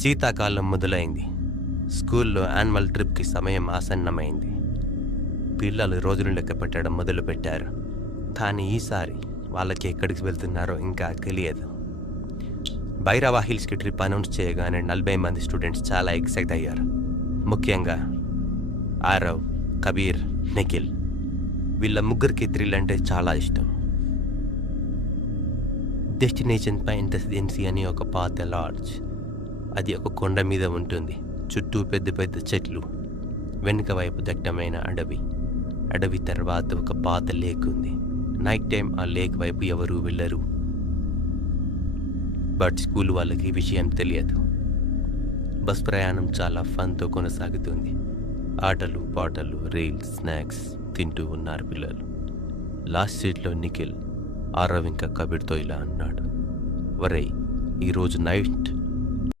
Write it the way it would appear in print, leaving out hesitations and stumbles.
శీతాకాలం మొదలైంది. స్కూల్లో యాన్యువల్ ట్రిప్కి సమయం ఆసన్నమైంది. పిల్లలు రోజులు లెక్క పెట్టడం మొదలుపెట్టారు. కానీ ఈసారి వాళ్ళకి ఎక్కడికి వెళ్తున్నారో ఇంకా తెలియదు. భైరవ హిల్స్కి ట్రిప్ అనౌన్స్ చేయగానే 40 మంది స్టూడెంట్స్ చాలా ఎక్సైట్ అయ్యారు. ముఖ్యంగా ఆరవ్, కబీర్, నిఖిల్. వీళ్ళ ముగ్గురికి థ్రిల్ అంటే చాలా ఇష్టం. డెస్టినేషన్ పాయింట్ రెసిడెన్సీ అని ఒక పాత లాడ్జ్. అది ఒక కొండ మీద ఉంటుంది. చుట్టూ పెద్ద పెద్ద చెట్లు, వెనుక వైపు దట్టమైన అడవి తర్వాత ఒక పాత లేక్ ఉంది. నైట్ టైం ఆ లేక్ వైపు ఎవరూ వెళ్ళరు. బట్ స్కూల్ వాళ్ళకి ఈ విషయం తెలియదు. బస్ ప్రయాణం చాలా ఫన్తో కొనసాగుతుంది. ఆటలు పాటలు, రీల్స్, స్నాక్స్ తింటూ ఉన్నారు పిల్లలు. లాస్ట్ సీట్లో నిఖిల్ ఆరవ్ ఇంకా కబీర్తో ఇలా అన్నాడు, ఒరేయ్, ఈరోజు నైట్